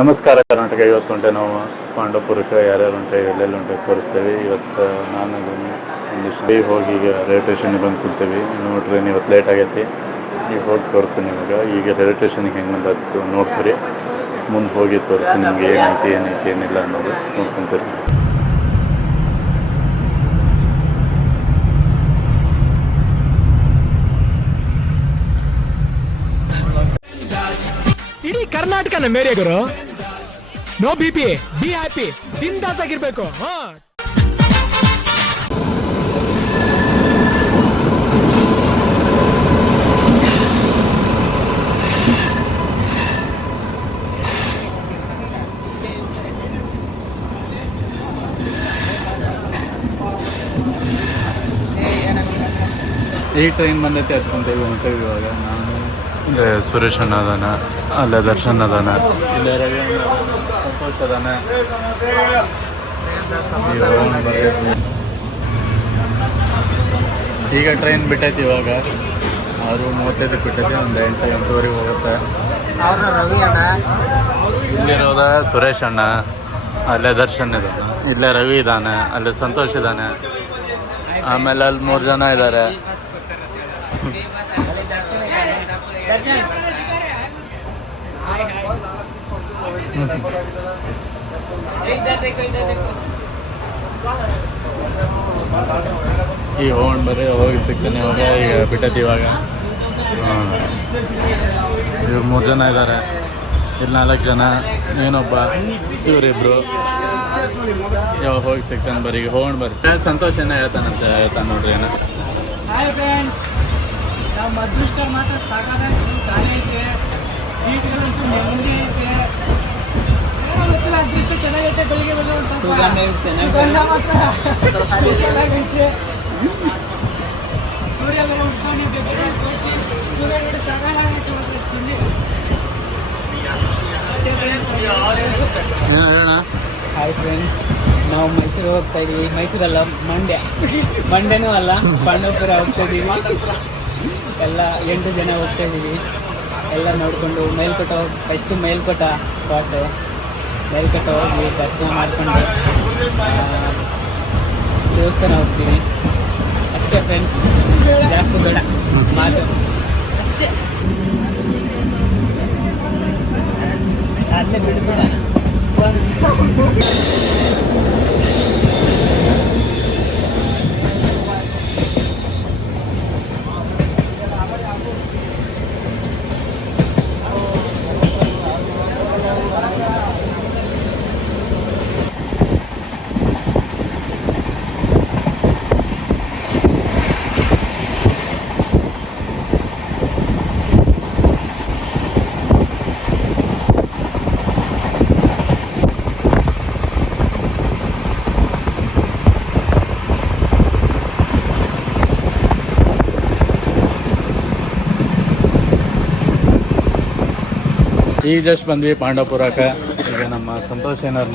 ನಮಸ್ಕಾರ ಕರ್ನಾಟಕ. ಇವತ್ತುಂಟೆ ನಾವು ಪಾಂಡವಪುರಕ್ಕೆ ಯಾರ್ಯಾರು ಉಂಟೆ ಎಲ್ಲೆಲ್ಲಿ ಉಂಟೆ ತೋರಿಸ್ತೇವೆ. ಇವತ್ತು ನಾನು ಒಂದಿಷ್ಟು ಹೋಗಿ ಈಗ ರೈಲ್ವೆ ಸ್ಟೇಷನ್ಗೆ ಬಂದು ಕೂರ್ತೇವೆ. ಟ್ರೈನ್ ಇವತ್ತು ಲೇಟ್ ಆಗೈತಿ. ಈಗ ಹೋಗಿ ತೋರಿಸ್ತೀನಿ ನಿಮಗೆ. ಈಗ ರೈಲ್ವೆ ಸ್ಟೇಷನ್ಗೆ ಹೆಂಗೆ ಬಂದದ್ದು ನೋಡ್ತೀರಿ. ಮುಂದೆ ಹೋಗಿ ತೋರಿಸ್ತೀನಿ ನಿಮಗೆ ಏನೈತಿ ಏನಿಲ್ಲ ಅನ್ನೋದು ನೋಡ್ಕೊಂತೀರಿ. ಇಡೀ ಕರ್ನಾಟಕನ ಮೇರೆ ಗುರು. ನೋ ಬಿಪಿ, ಬಿ ಹ್ಯಾಪಿ, ಬಿಂದಾಸ್ ಆಗಿರ್ಬೇಕು. ಈ ಟ್ರೈನ್ ಬಂದೈತೆ ಹತ್ಕೊಂತೇವೆ ಹೊಂಟೇವಿ. ಇವಾಗ ನಾನು ಇಲ್ಲೇ ಸುರೇಶ್ ಅಣ್ಣ ಅದಾನ, ಅಲ್ಲೇ ದರ್ಶನ್ ಅದಾನ, ಇಲ್ಲೇ ರವಿ ಸಂತೋಷ್ ಅದಾನ. ಈಗ ಟ್ರೈನ್ ಬಿಟ್ಟೈತಿ. ಇವಾಗ 6:35 ಬಿಟ್ಟೈತಿ. ಒಂದು 8-8:30 ಹೋಗುತ್ತೆ. ಇಲ್ಲಿರೋದ ಸುರೇಶ್ ಅಣ್ಣ, ಅಲ್ಲೇ ದರ್ಶನ್ ಇದ್ದಾನೆ, ಇಲ್ಲೇ ರವಿ ಇದ್ದಾನೆ, ಅಲ್ಲೇ ಸಂತೋಷ್ ಇದ್ದಾನೆ, ಆಮೇಲೆ ಅಲ್ಲಿ 3 ಜನ ಇದ್ದಾರೆ. ಈಗ ಹೋಗೋಣ ಬರ್ರಿ, ಹೋಗಿ ಸಿಗ್ತಾನೆ. ಇವಾಗ ಈಗ ಬಿಟ್ಟೈತಿ. ಇವಾಗ ಇವ್ರು 3 ಜನ ಇದ್ದಾರೆ, ಇಲ್ಲಿ 4 ಜನ, ಏನೊಬ್ಬ, ಇವರಿಬ್ರು. ಯಾವಾಗ ಹೋಗಿ ಸಿಗ್ತಾನೆ ಬರ್ರಿ. ಈಗ ಹೋಗೋಣ ಬರ್ರಿ. ಸಂತೋಷ ಏನೋ ಹೇಳ್ತಾನೆ ನೋಡ್ರಿ. ಏನೋ ನಮ್ಮ ಅದೃಷ್ಟ ಮಾತ್ರ ಸಾಕಾದ ಖಾಲಿ ಐತೆ. ಸೀಟ್ಗಳಂತೂ ನೆಮ್ಮದಿ ಐತೆ. ಅದೃಷ್ಟ ಚೆನ್ನಾಗೈತೆ. ಬೆಳಿಗ್ಗೆ ಬಂದು ಒಂದು ಸ್ವಲ್ಪ ಸುಗಂಧ ಮಾತ್ರ ಸ್ಪೆಷಲ್ ಆಗೈತೆ. ಸೂರ್ಯ ಬೇರೆ ಉಟ್ಕೊಂಡು ಬೇಕಾದ್ರೆ ತೋರಿಸಿ ಸೂರ್ಯ ಬೇರೆ ಸಾಕಾಗೈತೆ ಮಾತ್ರ ಚಿಲ್ಲಿ. ಹಾಯ್ ಫ್ರೆಂಡ್ಸ್, ನಾವು ಮೈಸೂರು ಹೋಗ್ತಾ ಇದೀವಿ. ಮೈಸೂರಲ್ಲ, ಮಂಡ್ಯನೂ ಅಲ್ಲ, ಪಾಂಡವಪುರ ಹೋಗ್ತಾ ಇದೀವಿ. ಎಲ್ಲ 8 ಜನ ಹೋಗ್ತಾ ಇದ್ದೀವಿ. ಎಲ್ಲ ನೋಡಿಕೊಂಡು ಫಸ್ಟು ಮೇಲ್ಕೋಟ ಸ್ಪಾಟ್. ಮೇಲ್ಕೋಟ ಹೋಗಿ ದರ್ಶನ ಮಾಡಿಕೊಂಡು ದೇವಸ್ಥಾನ ಹೋಗ್ತೀವಿ. ಅಷ್ಟೇ ಫ್ರೆಂಡ್ಸ್, ಜಾಸ್ತಿ ಬೇಡ ಮಾತು ಅಷ್ಟೇ. ಅಲ್ಲೇ ಬಿಡಬೇಡ. ಈಗ ಜಸ್ಟ್ ಬಂದ್ವಿ ಪಾಂಡವಪುರಕ್ಕೆ. ಈಗ ನಮ್ಮ ಸಂತೋಷ್ ಏನಾರು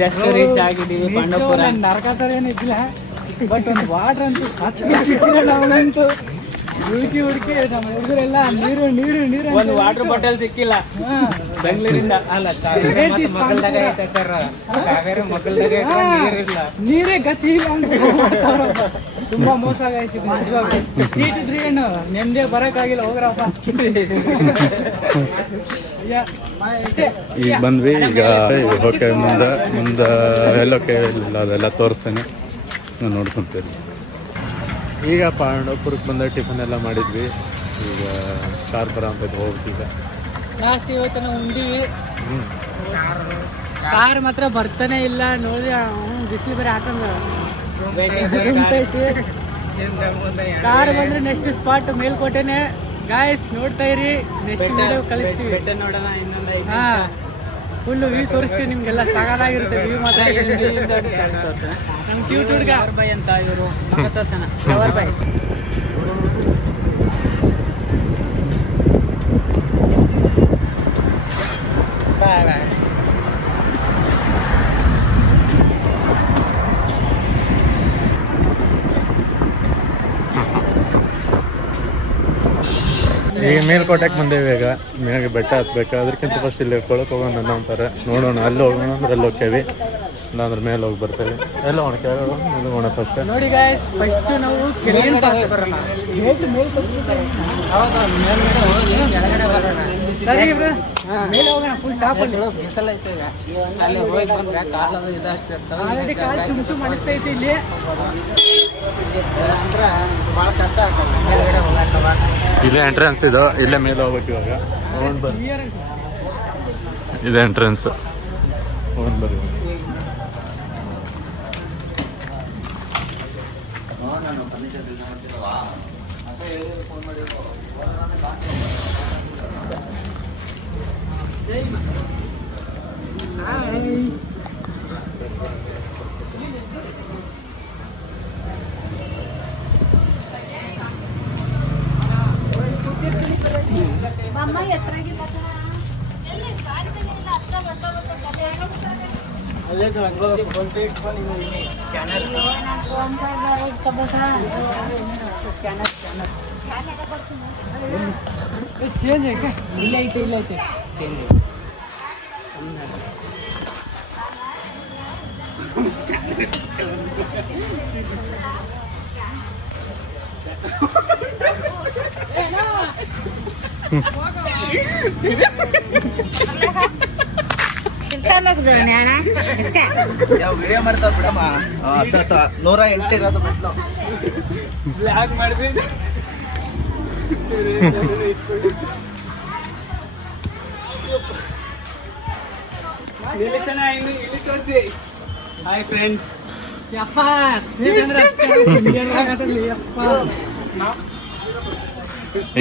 ಜಸ್ಟ್ ರೀಚ್ ಆಗಿದ್ದೀವಿ ಪಾಂಡವಪುರ. ನರಕ ಥರ ಏನಿದ್ದಿಲ್ಲ, ಬಟ್ ಒಂದು ವಾಟರ್ ಅಂತೂ ಸಿಕ್ಕಿಲ್ಲ. ಅವನಂತೂ ಹುಡುಕಿ ನಮ್ಮ ಹುಡುಗರೆಲ್ಲ ನೀರು ಒಂದು ವಾಟರ್ ಬಾಟಲ್ ಸಿಕ್ಕಿಲ್ಲ ಬೆಂಗಳೂರಿಂದ. ಅಲ್ಲ, ನೀರೇ ಗತಿ ಇಲ್ಲ ಅಂತ ತುಂಬಾ ಮೋಸ ಆಗಾಯಿಸಿದ್ವಿ ನಿಜವಾಗ್ಲೂ. ಸೀಟ್ ಇದ್ರಿ ಏನು ನೆಮ್ಮದಿ ಬರೋಕ್ಕಾಗಿಲ್ಲ. ಹೋಗ್ರಪ್ಪ. ಈಗ ಬಂದ್ವಿ. ಈಗ ಓಕೆ, ಮುಂದೆ ಎಲ್ಲೋಕೆ ಇಲ್ಲ ಅದೆಲ್ಲ ತೋರಿಸ್ತೇನೆ, ನಾನು ನೋಡ್ಕೊತೀನಿ. ಈಗ ಪಾಂಡವಪುರಕ್ಕೆ ಬಂದ ಟಿಫನ್ ಎಲ್ಲ ಮಾಡಿದ್ವಿ. ಈಗ ಶಾರ್ಪುರ ಅಂತ ಹೋಗ್ತೀವಿ. ಲಾಸ್ಟ್ ಇವತ್ತು ನಾವು ಉಂಡಿವಿ. ಕಾರ್ ಮಾತ್ರ ಬರ್ತಾನೆ ಇಲ್ಲ ನೋಡಿ. ಬಿಸಿಲು ಬೇರೆ ಹಾಕಂಗ ಕಾರ್ ಬಂದ್ರೆ ನೆಕ್ಸ್ಟ್ ಸ್ಪಾಟ್ ಮೇಲ್ಕೋಟೆನೆ. ಗಾಯ್ಸ್ ನೋಡ್ತಾ ಇರಿ, ನೆಕ್ಸ್ಟ್ ವಿಡಿಯೋ ಕಳಿಸ್ತೀವಿ. ನೋಡೋಣ ಇನ್ನೊಂದು. ಹಾ, ಫುಲ್ ವ್ಯೂ ತೋರಿಸ್ತೀವಿ ನಿಮ್ಗೆಲ್ಲ. ಸಾಕಾಗಿರುತ್ತೆ ವ್ಯೂ ಮಾತ್ರ. ನಮ್ಮ ಕ್ಯೂಟ್ ಹುಡುಗ ಬೈ ಅಂತ ಇವರು ಫ್ಲವರ್ ಬೈ. ಬಾಯ್ ಬಾಯ್. ಈಗ ಮೇಲ್ಕೋಟೆಗೆ ಬಂದೇವಿ. ಈಗ ಮ್ಯಾಗೆ ಬೆಟ್ಟ ಹತ್ಬೇಕು. ಅದಕ್ಕಿಂತ ಫಸ್ಟ್ ಇಲ್ಲಿ ಕೊಳಕ್ಕೆ ಹೋಗೋಣ ಅನ್ನೋ ಅಂತಾರೆ. ನೋಡೋಣ, ಅಲ್ಲಿ ಹೋಗೋಣ ಅಂದ್ರೆ ಅಲ್ಲಿ ಹೋಗ್ತೇವೆ, ಇಲ್ಲಾಂದ್ರೆ ಮೇಲೆ ಹೋಗಿ ಬರ್ತೇವೆ. ಎಲ್ಲ ಹೋಗೋಣ, ಕೆಳಗೆ ಹೋಗೋಣ ಫಸ್ಟ್. ನೋಡಿ ಗಾಯ್ಸ್, ಫಸ್ಟ್ ನಾವು ಸರಿ ಮೇಲೆ ಹೋಗೋಣ. ಫುಲ್ ಟಾಪ್ ಅಲ್ಲಿ ಹೋಗಿ ಬಂದ್ರೆ ಆಲ್ರೆಡಿ ಕಾಲು ಚುಮ್ ಚುಮ್ ಅನಿಸ್ತೈತಿ ಇಲ್ಲಿ. ಅಂದ್ರೆ ಭಾಳ ಕಷ್ಟ ಆಗ್ತದೆ ಮೇಲ್ಗಡೆ ಹೋಗಕ್ಕವ. ಇಲ್ಲೇ ಎಂಟ್ರೆನ್ಸ್ ಇದು, ಇಲ್ಲೇ ಮೇಲೆ ಹೋಗ್ಬೇಕು. ಇವಾಗ ಹೋಗಿ ಬರ್ರಿ, ಇದೆ ಎಂಟ್ರೆನ್ಸ್. ಹೋಗಿ ಬರ್ರಿ. ಚೇಂಜ್ ಐತೆ, ಇಲ್ಲ ಐತೆ, ಇಲ್ಲ ಐತೆ ಚೇಂಜ್. ವಿಡಿಯೋ ಮಾಡ್ತಾವ ಬಿಡಮ್ಮ. 108 ಇರೋದು ಮೆಟ್ಲು ಬ್ಲಾಗ್ ಮಾಡಿದ್ವಿ. Hi friends.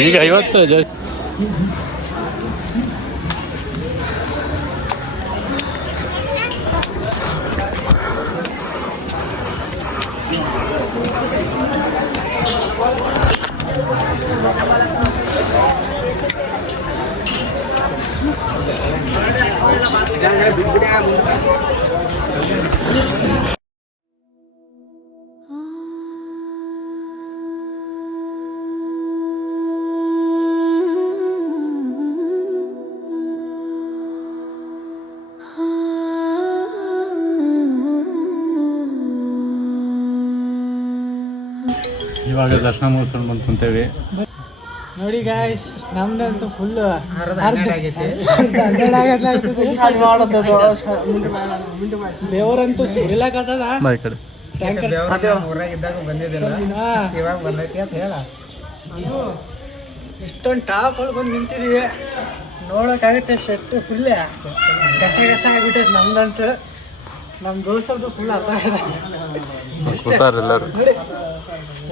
ಈಗ 50 ಜಸ್ಟ್ ಇವಾಗ ದರ್ಶನ ಮುಗಿಸ್ಕೊಂಡು ಬಂದು ಕುಂತೇವಿ. ನೋಡಿ ಗಾಯ್ಸ್, ನಮ್ದಂತೂ ಫುಲ್ ದೇವರಂತೂ ಸುರಿಲಾಕತ್ತದ. ಬಾಯ್ ಕಡೆ ಇವಾಗ ಬಂದೈತಿ ಅಂತ ಹೇಳ. ಇಷ್ಟೊಂದು ಟಾಪ್ ಒಳಗೆ ಬಂದು ನಿಂತಿದೀವಿ. ನೋಡೋಕ್ಕಾಗುತ್ತೆ ಶೆಟ್ಟು ಫುಲ್ ಗಸ ಗಸ ಆಗ್ಬಿಟ್ಟೈತೆ ನಮ್ದಂತೂ. ನಮ್ಮ ದೋಸ್ತರದು ಫುಲ್ ಅರ್ಥ ಆಗಿದೆ. ಎಲ್ಲರೂ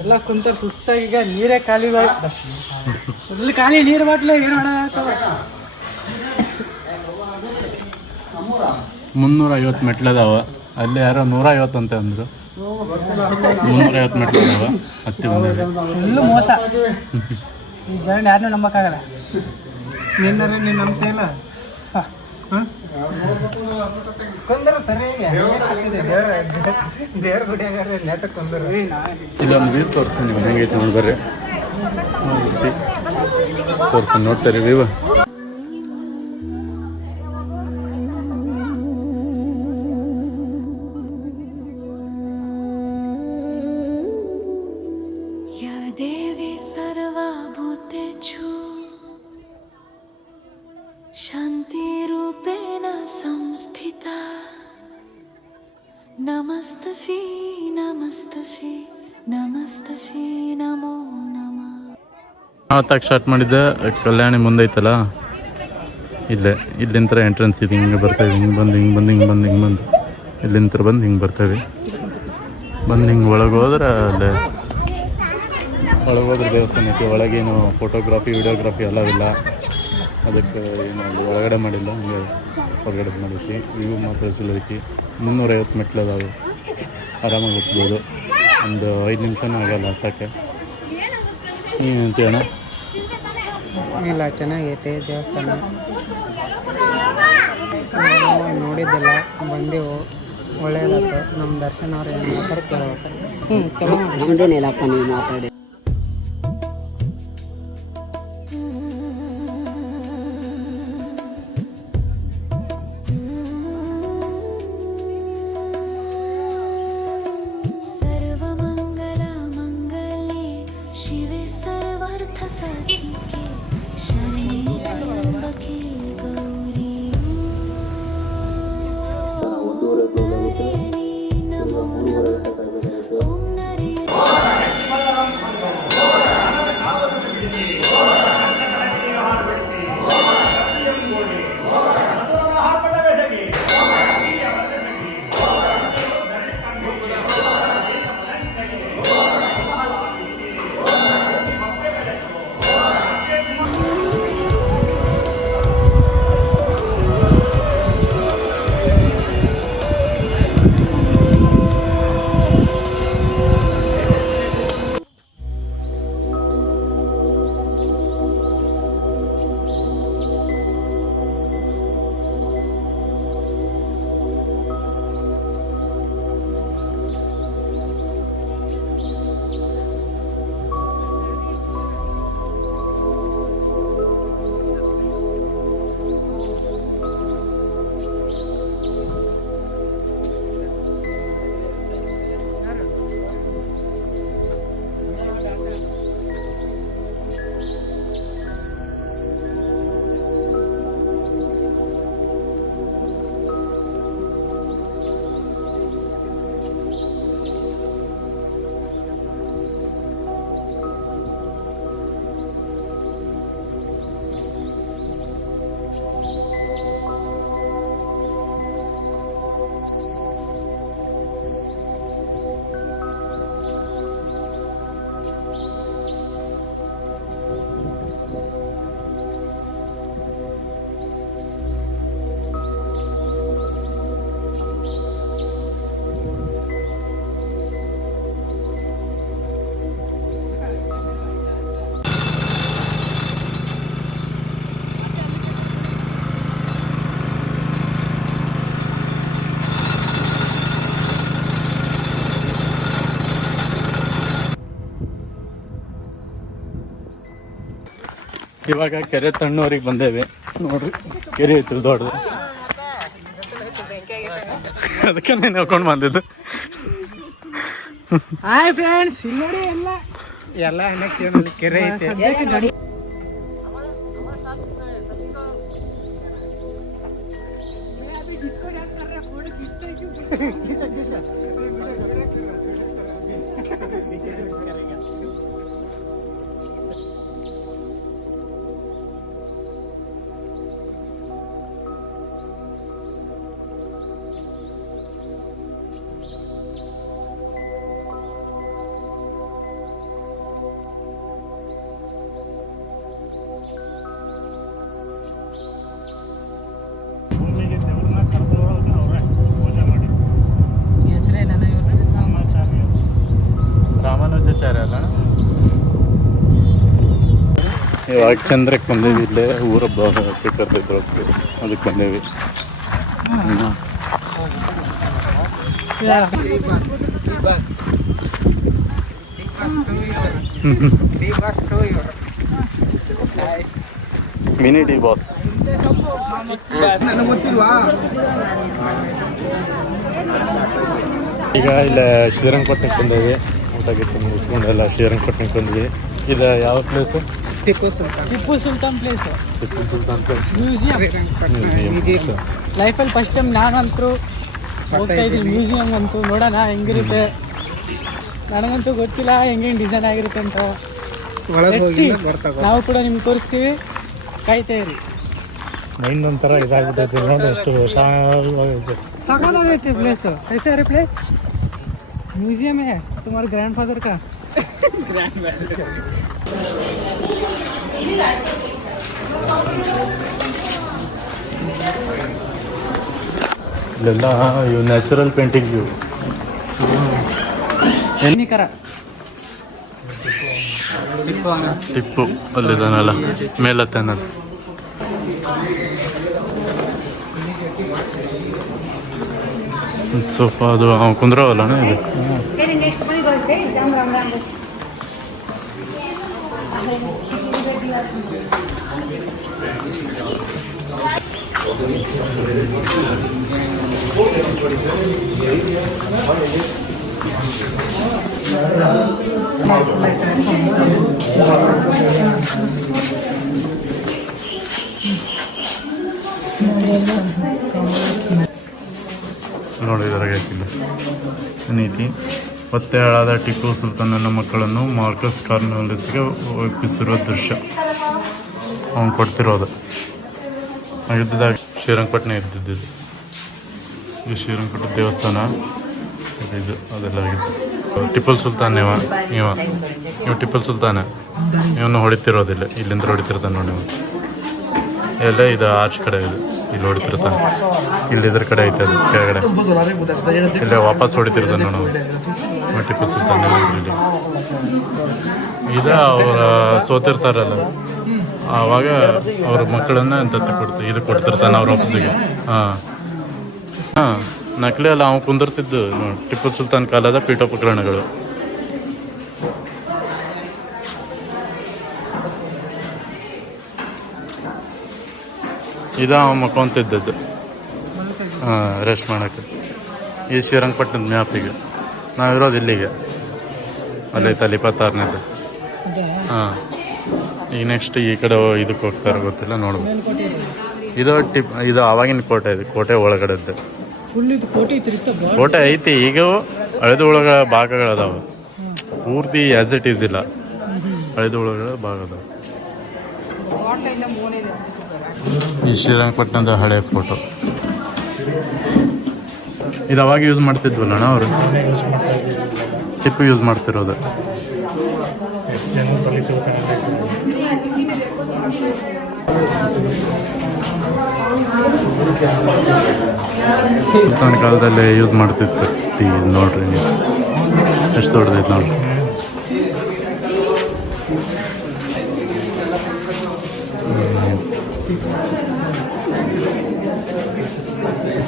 ಎಲ್ಲ ಕುಂತ ಸುಸ್ತಾಗಿ ಈಗ ನೀರೇ ಖಾಲಿ ಇಲ್ಲಿ ಖಾಲಿ ನೀರು ಬಾಟ್ಲು ಏನು ಮಾಡೋದಾಗ್ತವ. 350 ಮೆಟ್ಲದಾವ. ಅಲ್ಲಿ ಯಾರೋ 150 ಅಂತ ಅಂದರು. 350 ಮೆಟ್ಲದಾವ. ಹತ್ತಿ ಬಂದಿದೆ. ಫುಲ್ಲು ಮೋಸ. ಈ ಜನ ಯಾರನ್ನೂ ನಂಬಕ್ಕಾಗಲ್ಲ. ನಿನ್ನ ನಂಬ್ತಾ ಇಲ್ಲ. ಇಲ್ಲೊಂದು ವ್ಯೂ ತೋರಿಸ್ತೀನಿ, ನೀವು ಹೆಂಗೈತೆ ನೋಡಿ ಬರ್ರಿ. ತೋರಿಸ್ತೀನಿ, ನೋಡ್ತಾರೆ ವ್ಯೂ. ದೇವಿ ಸರ್ವಭೂತೇಷು ಶಾಂತಿ ರೂಪೇಣ ಸಂಸ್ಥಿತಾ ನಮಸ್ತಸಿ ನಮಸ್ತಸಿ ನಮಸ್ತಸಿ ನಮೋ ನಮಃ. ಆವತ್ತಾಗ ಸ್ಟಾರ್ಟ್ ಮಾಡಿದ್ದೆ. ಕಲ್ಯಾಣಿ ಮುಂದೈತಲ್ಲ, ಇಲ್ಲಿಂದ ಎಂಟ್ರೆನ್ಸ್ ಇದೆ. ಹಿಂಗೆ ಬರ್ತೇವೆ, ಹಿಂಗೆ ಬಂದು ಇಲ್ಲಿಂದ ಬಂದು ಹಿಂಗೆ ಬರ್ತೇವೆ. ಬಂದು ಹಿಂಗೆ ಒಳಗೆ ಹೋದ್ರೆ ಅಲ್ಲೇ ದೇವಸ್ಥಾನ ಐತಿ. ಒಳಗೇನು ಫೋಟೋಗ್ರಾಫಿ ವಿಡಿಯೋಗ್ರಾಫಿ ಎಲ್ಲವಿಲ್ಲ. ಅದಕ್ಕೆ ಏನು ಒಳಗಡೆ ಮಾಡಿಲ್ಲ, ಹಂಗೆ ಹೊರಗಡೆ ಮಾಡೈತಿ. ವ್ಯೂ ಮಾತ್ರ ಚಲೋ ಐತಿ. 350 ಮೆಟ್ಲು ಅದಾವೆ. ಆರಾಮಾಗಿ ಹೋಗ್ಬೋದು. ಒಂದು 5 ನಿಮಿಷನೂ ಆಗಲ್ಲ ಹತ್ತಕ್ಕೆ. ಏನಂತೀವಣ್ಣ? ಇಲ್ಲ, ಚೆನ್ನಾಗೈತೆ ದೇವಸ್ಥಾನ. ನೋಡಿದ್ದೆಲ್ಲ ಬಂದೆವು, ಒಳ್ಳೆಯದಾಯ್ತು. ನಮ್ಮ ದರ್ಶನ ಅವ್ರು ಏನು ಮಾತಾಡಿ ಕೇಳಬೇಕು. ನಮ್ದೇನಿಲ್ಲಪ್ಪ, ನೀವು ಮಾತಾಡಿ. ಇವಾಗ ಕೆರೆ ತಣ್ಣೂರಿಗೆ ಬಂದೇವೆ ನೋಡ್ರಿ. ಕೆರೆ ಐತಿ ದೊಡ್ಡದು, ಅದಕ್ಕೆ ನಾನು ಹೇಳ್ಕೊಂಡು ಬಂದಿದ್ದು. ಹಾಯ್ ಫ್ರೆಂಡ್ಸ್, ಇಲ್ಲಿ ನೋಡಿ ಎಲ್ಲ ಎಲ್ಲ ಕೆರೆ ಐತೆ. ರಾಮಾನುಜಾಚಾರ್ಯ ಅಲ್ಲ. ಇವಾಗ ಚಂದ್ರಕ್ಕೆ ಬಂದೇವಿ. ಇಲ್ಲೇ ಊರೊಬ್ಬ ಕರ್ತಿದ್ರು, ಅದಕ್ಕೆ ಬಂದೇವಿ. Mini D boss. ಈಗ ಇಲ್ಲ ಶ್ರೀರಂಗಪಟ್ಟಣಕ್ಕೆ ಬಂದೇವಿ. ಊಟ ಗಿಟ್ಟು ಮುಗಿಸ್ಕೊಂಡೆಲ್ಲ ಶ್ರೀರಂಗಪಟ್ಟಣಕ್ಕೆ ಬಂದ್ವಿ. ಇದು ಯಾವ place? Tipu Sultan place. Tipu Sultan place museum. ಲೈಫಲ್ಲಿ ಫಸ್ಟ್ ಟೈಮ್ ನಾನಂತೂ ಹೋಗ್ತಾ ಇದ್ದೀನಿ ಮ್ಯೂಸಿಯಂ ಅಂತೂ. ನೋಡೋಣ ಹೆಂಗಿರುತ್ತೆ. ನನಗಂತೂ ಗೊತ್ತಿಲ್ಲ ಹೆಂಗೆ ಡಿಸೈನ್ ಆಗಿರುತ್ತೆ ಅಂತ. ನಾವು ಕೂಡ ನಿಮ್ಗೆ ತೋರಿಸ್ತೀವಿ, ಕಾಯ್ತಾ ಇರಿ. ಮೈಂಡ್ ಒಂಥರ ಇದಾಗ್ಬಿಟ್ಟೈತೆ ನೋಡಿ, ಅಷ್ಟು सागौते प्लेस कैसे है प्लेस? म्यूजियम है तुम्हारे ग्रैंडफादर का। ಇಲ್ಲೆಲ್ಲ ಇವು ನ್ಯಾಚುರಲ್ ಪೇಂಟಿಂಗ್. ಇವು ಟಿಪ್ಪು ಅಲ್ಲಿದ್ದಾನಲ್ಲ ಮೇಲತ್ತೇನಲ್ಲ. ಸ್ವಲ್ಪ ಅದು ಅವ್ನು ಕುಂದ್ರವಲ್ಲಣ್ಣ ಇದು. ನೋಡಿ ಇದರಾಗಿಲ್ಲ ನೀತಿ. ಪತ್ತೆ ಹಾಳಾದ ಟಿಪ್ಪು ಸುಲ್ತಾನನ ಮಕ್ಕಳನ್ನು ಮಾರ್ಕಸ್ ಕಾರ್ನ್ವಾಲಿಸ್ಗೆ ಒಪ್ಪಿಸಿರುವ ದೃಶ್ಯ ಅವನು ಕೊಡ್ತಿರೋದು. ಯುದ್ಧದಾಗ ಶ್ರೀರಂಗಪಟ್ಟಣ ಇದ್ದಿದ್ದು. ಇದು ಶ್ರೀರಂಗಪಟ್ಟಣ ದೇವಸ್ಥಾನ ಇದು ಅದೆಲ್ಲ ಆಗಿತ್ತು. ಟಿಪ್ಪು ಸುಲ್ತಾನ್ ಇವ ಟಿಪ್ಪು ಸುಲ್ತಾನ. ಇವನು ಹೊಡಿತಿರೋದಿಲ್ಲ, ಇಲ್ಲಿಂದ ಹೊಡಿತಿರ್ತಾನೆ ನೋಡಿ. ಎಲ್ಲ ಇದು ಆಚೆ ಕಡೆ ಇದೆ, ಇಲ್ಲಿ ಹೊಡಿತಿರ್ತಾನೆ. ಇಲ್ಲಿ ಇದ್ರ ಕಡೆ ಐತೆ ಅದು ಕೆಳಗಡೆ. ಇಲ್ಲೇ ವಾಪಸ್ ಹೊಡಿತಿರ್ತಾನೆ ನೋಡಿ ಟಿಪ್ಪು ಸುಲ್ತಾನ್. ಇಲ್ಲಿ ಇದು ಅವ್ರ ಸೋತಿರ್ತಾರಲ್ಲ, ಆವಾಗ ಅವ್ರ ಮಕ್ಕಳನ್ನ ದತ್ತು ಇದು ಕೊಡ್ತಿರ್ತಾನೆ ಅವ್ರ ಆಫೀಸಿಗೆ. ಹಾಂ ನಕಲಿ ಅಲ್ಲ, ಅವ್ನು ಕುಂದಿರ್ತಿದ್ದು ನೋಡಿ. ಟಿಪ್ಪು ಸುಲ್ತಾನ್ ಕಾಲದ ಪೀಠೋಪಕರಣಗಳು. ಇದು ಅವ ಮಕ್ಕೊಂತಿದ್ದದ್ದು. ಹಾಂ ರೆಸ್ಟ್ ಮಾಡೋಕ್ಕೆ. ಈ ಶ್ರೀರಂಗಪಟ್ಟಣದ ಮ್ಯಾಪಿಗೆ ನಾವಿರೋದು ಇಲ್ಲಿಗೆ. ಅಲ್ಲೈತೆ ಅಲ್ಲಿ 26ನೇದು. ಹಾಂ ಈಗ ನೆಕ್ಸ್ಟ್ ಈ ಕಡೆ ಇದಕ್ಕೆ ಹೋಗ್ತಾರೆ ಗೊತ್ತಿಲ್ಲ, ನೋಡ್ಬೇಕು. ಇದು ಆವಾಗಿನ ಕೋಟೆ. ಇದು ಕೋಟೆ ಒಳಗಡೆದ್ದು. ಕೋಟೆ ಐತಿ, ಈಗ ಹಳೆದ ಒಳಗ ಭಾಗಗಳದಾವೆ. ಪೂರ್ತಿ ಆ್ಯಸ್ ಇಟ್ ಈಸ್ ಇಲ್ಲ, ಹಳೆದ ಒಳಗಡೆ ಭಾಗ ಅದಾವೆ. ಈ ಶ್ರೀರಂಗಪಟ್ಟಣದ ಹಳೆ ಫೋಟೋ. ಇದು ಅವಾಗ ಯೂಸ್ ಮಾಡ್ತಿದ್ವಲ್ಲ ಅಣ್ಣ ಅವರು. ಟಿಪ್ಪು ಯೂಸ್ ಮಾಡ್ತಿರೋದು. ಸುಲ್ತಾನ್ ಕಾಲದಲ್ಲೇ ಯೂಸ್ ಮಾಡ್ತಿತ್ತು ನೋಡ್ರಿ ನೀವು. ಎಷ್ಟು ದೊಡ್ಡದೈತೆ ನೋಡ್ರಿ.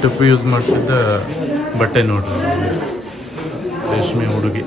ಟಿಪ್ಪು ಯೂಸ್ ಮಾಡ್ತಿದ್ದ ಬಟ್ಟೆ ನೋಡ್ರಿ, ರೇಷ್ಮೆ ಹುಡುಗಿ.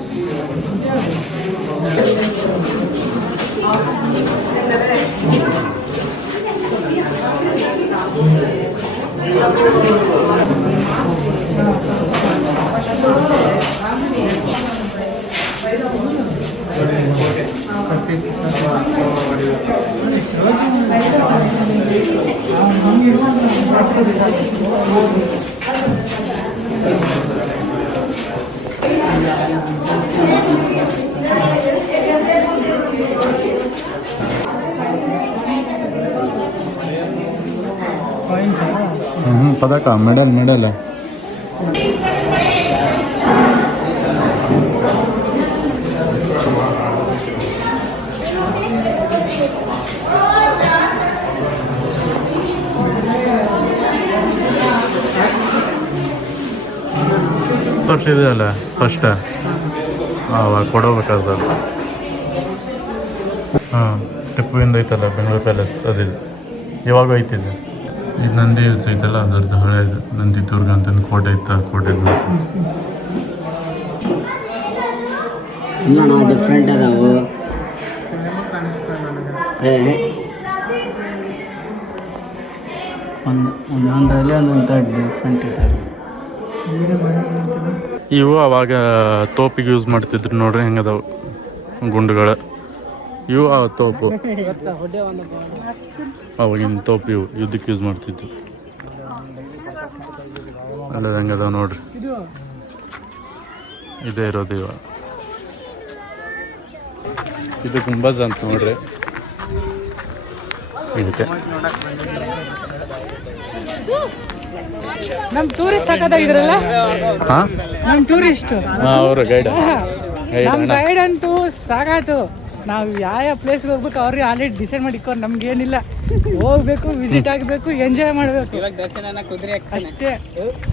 ಪದಕ ಮೆಡಲ್ ತೋರಿಸಿದೆಯಲ್ಲ ಫಸ್ಟ್ ಅವಾಗ ಕೊಡೋಬೇಕಾದ್ರೆ ಹಾಂ ಟಿಪ್ಪುವಿಂದ ಐತಲ್ಲ ಬೆಂಗಳೂರು ಪ್ಯಾಲೇಸ್ ಅದಿದೆ ಇವಾಗ ಐತಿದೆ ಇದು ನಂದಿ ಹಿಲ್ಸ್ ಐತಲ್ಲ ಅದರದ್ದು ಹಳೇದು ನಂದಿ ದುರ್ಗ ಅಂತಂದು ಕೋಟೆ ಇತ್ತು ಕೋಟೆದು ಇಲ್ಲ ಡಿಫ್ರೆಂಟ್ ಅದಾವು ಒಂದೊಂದರಲ್ಲಿ ಒಂದೊಂದು ಡಿಫ್ರೆಂಟ್ ಇದೆ. ಇವು ಅವಾಗ ತೋಪಿಗೆ ಯೂಸ್ ಮಾಡ್ತಿದ್ರು ನೋಡ್ರಿ ಹೆಂಗದಾವು ಗುಂಡುಗಳು ಇವು ಆ ತೋಪು ಅವಾಗಿನ ತೋಪು ಇವು ಯುದ್ಧಕ್ಕೆ ಯೂಸ್ ಮಾಡ್ತಿದ್ವು ಅಲ್ಲ ಹೆಂಗದಾವ ನೋಡ್ರಿ ಇದೇ ಇರೋದು ಇವ ಇದು ಗುಂಬಜ್ ಅಂತ ನೋಡ್ರಿ ಇದಕ್ಕೆ ನಮ್ಮ ಟೂರಿಸ್ಟ್ ಸಾಕಾಗಿದ್ರಲ್ಲ ಹಾಂ ನಮ್ಮ ಟೂರಿಸ್ಟ್ ಅವರು ಗೈಡ್ ನಮ್ಮ ಗೈಡ್ ಅಂತೂ ಸಾಕಾಯ್ತು. ನಾವು ಯಾವ ಪ್ಲೇಸ್ಗೆ ಹೋಗ್ಬೇಕು ಅವ್ರಿಗೆ ಆಲ್ರೆಡಿ ಡಿಸೈಡ್ ಮಾಡಿಕೊಂಡು ನಮ್ಗೇನಿಲ್ಲ, ಹೋಗ್ಬೇಕು, ವಿಸಿಟ್ ಆಗಬೇಕು, ಎಂಜಾಯ್ ಮಾಡಬೇಕು ಅಷ್ಟೇ.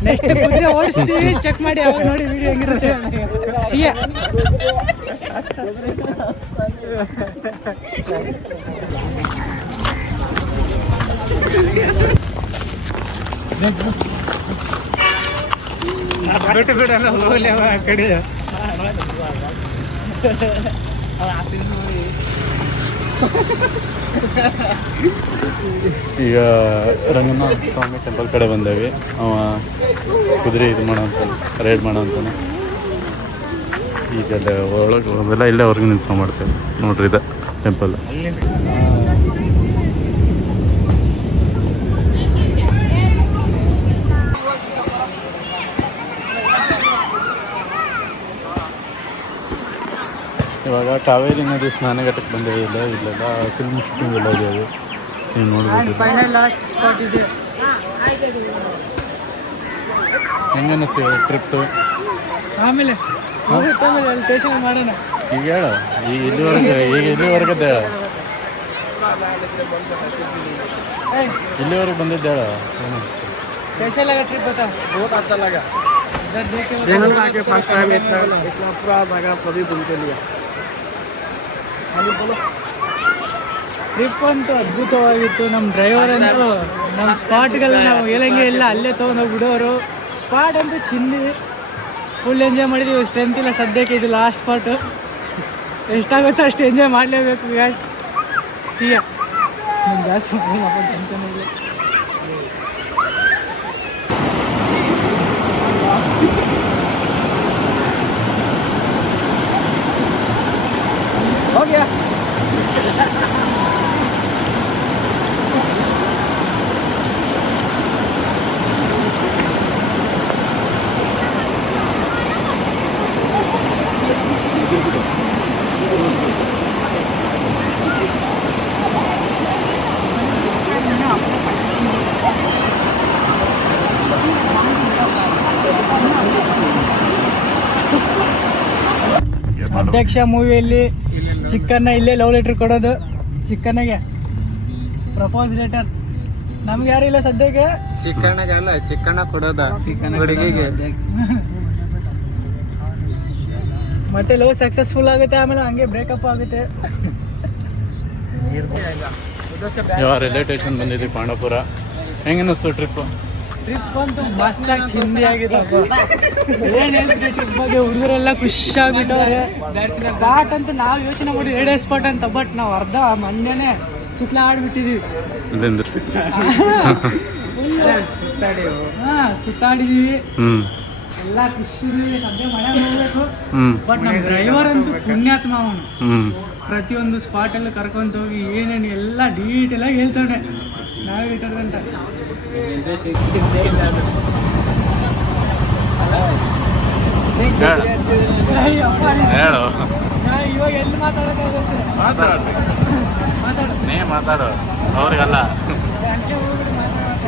ನೆಕ್ಸ್ಟ್ ಕುದುರೆ ಓಡಿಸ್ತೀವಿ, ಚೆಕ್ ಮಾಡಿ ಅವಾಗ ನೋಡಿ ವಿಡಿಯೋ ಹೆಂಗಿರುತ್ತೆ. ಸಿಯಾ ಬಿಡಲ್ಲ ಹೋಗಲಿ ಅವ ಆ ಕಡೆ. ಈಗ ರಂಗನಾಥ ಸ್ವಾಮಿ ಟೆಂಪಲ್ ಕಡೆ ಬಂದೇವಿ. ಅವ ಕುದುರೆ ಇದು ಮಾಡೋ ಅಂತಾನೆ, ರೈಡ್ ಮಾಡೋ ಅಂತಾನೆ. ಈಗ ಒಳಗೆ ಅವೆಲ್ಲ ಇಲ್ಲೇ ಹೊರಗೆ ನಿಲ್ಸೋ ಮಾಡ್ತೇವೆ ನೋಡ್ರಿ, ಇದೆ ಟೆಂಪಲ್. ಇವಾಗ ಕಾವೇರಿ ನದಿ ಸ್ನಾನಘಟ್ಟಕ್ಕೆ ಬಂದೇವೆ. ಇಲ್ಲೆಲ್ಲ ಫಿಲ್ಮ್ ಶೂಟಿಂಗ್ ಎಲ್ಲ ಇದೆ. ಅದು ನೀವು ನೋಡ್ಬೋದು. ಫೈನಲ್ ಲಾಸ್ಟ್ ಸ್ಪಾಟ್ ಇದೆ. ಹೆಂಗೆ ಅನ್ನಿಸ್ತೀವಿ ಟ್ರಿಪ್ಪು? ಆಮೇಲೆ ಅಲ್ಲಿ ಟೇಷನ್ ಮಾಡೋಣ. ಈಗ ಹೇಳ, ಈಗ ಇಲ್ಲಿವರೆಗೆ ಹೇಳ, ಇಲ್ಲಿವರೆಗೆ ಬಂದಿದ್ದೆ ಹೇಳ. कैसे लगा ट्रिप बता? बहुत अच्छा लगा। इधर देखे जंगल में आके फर्स्ट टाइम इतना पूरा जगह सभी घूमते लिया। ಟ್ರಿಪ್ ಅಂತೂ ಅದ್ಭುತವಾಗಿತ್ತು. ನಮ್ಮ ಡ್ರೈವರ್ ಅಂತೂ ನಮ್ಮ ಸ್ಪಾಟ್ಗೆಲ್ಲ ನಾವು ಹೇಳಂಗೆ ಇಲ್ಲ, ಅಲ್ಲೇ ತೊಗೊಂಡೋಗಿ ಬಿಡೋರು. ಸ್ಪಾಟ್ ಅಂತೂ ಚಿಂದಿ ಫುಲ್ ಎಂಜಾಯ್ ಮಾಡಿದ್ದೀವಿ. ಸ್ಟ್ರೆಂತ್ ಇಲ್ಲ ಸದ್ಯಕ್ಕೆ, ಇದು ಲಾಸ್ಟ್ ಸ್ಪಾಟು. ಎಷ್ಟಾಗುತ್ತೋ ಅಷ್ಟು ಎಂಜಾಯ್ ಮಾಡಲೇಬೇಕು ಗ್ಯಾಸ್. ಸಿಯಾ ಜಾಸ್ತಿ ಟೆನ್ಷನ್ ಇಲ್ಲ. हो गया ಅಧ್ಯಕ್ಷ ಮೂವಿಯಲ್ಲಿ ಚಿಕ್ಕನ್ನ ಇಲ್ಲೇ ಲವ್ ಲೆಟರ್ ಕೊಡೋದು. ಚಿಕ್ಕನ್ನಗೆ ಪ್ರಪೋಸ್ ಲೆಟರ್. ನಮ್ಗೆ ಯಾರು ಇಲ್ಲ ಸದ್ಯಕ್ಕೆ. ಚಿಕ್ಕಣ್ಣಗಲ್ಲ, ಚಿಕ್ಕಣ್ಣ ಕೊಡೋದ ಹುಡುಗಿಗೆ. ಮತ್ತೆ ಲವ್ ಸಕ್ಸಸ್ಫುಲ್ ಆಗುತ್ತೆ, ಆಮೇಲೆ ಹಂಗೆ ಬ್ರೇಕಪ್ ಆಗುತ್ತೆ. ಯಾವ ರೈಲ್ವೆ ಸ್ಟೇಷನ್ ಬಂದಿದ್ವಿ ಪಾಂಡವಪುರ. ಹೆಂಗೆ ಅನ್ನಿಸ್ತು ಟ್ರಿಪ್ಪು? ಟ್ರಿಪ್ ಅಂತೂ ಮಸ್ತಾಗಿ ಚಿಂದಿ ಆಗಿತ್ತಪ್ಪ. ಏನು ಹೇಳ್ತಿದ್ದೆ ಟ್ರಿಪ್ ಬಗ್ಗೆ, ಹುಡುಗರೆಲ್ಲ ಖುಷಿಯಾಗ್ಬಿಟ್ಟವ್ರೆ. ಸ್ಪಾಟ್ ಅಂತ ನಾವು ಯೋಚನೆ ಮಾಡಿ 2 ಸ್ಪಾಟ್ ಅಂತ, ಬಟ್ ನಾವು ಅರ್ಧ ಮಂಡ್ಯನೇ ಸುತ್ತಲ ಆಡ್ಬಿಟ್ಟಿದೀವಿ. ಸುತ್ತಾಡಿದೀವಿ ಹ್ಞೂ ಎಲ್ಲ ಖುಷಿ ಸದ್ಯ ಮಳೆ ಹೋಗ್ಬೇಕು. ಹ್ಞೂ ಬಟ್ ನಮ್ಮ ಡ್ರೈವರ್ ಅಂತೂ ಪುಣ್ಯಾತ್ಮ ಅವನು. ಹ್ಞೂ ಪ್ರತಿಯೊಂದು ಸ್ಪಾಟಲ್ಲೂ ಕರ್ಕೊಂತ ಹೋಗಿ ಏನೇನು ಎಲ್ಲ ಡೀಟೇಲ್ ಆಗಿ ಹೇಳ್ತಾನೆ. ನಾವೇ ಇಟ್ಟದಂತ ಹೇಳು ಇವಾಗ ಎಲ್ಲಿ ಮಾತಾಡೋಕ್ಕಾಗುತ್ತೆ? ಮಾತಾಡು ನೀ ಮಾತಾಡು ಅವ್ರಿಗಲ್ಲ. ಹಂಗೆ ಹೋಗ್ಬಿಟ್ಟು ಮಾತಾಡೋದು.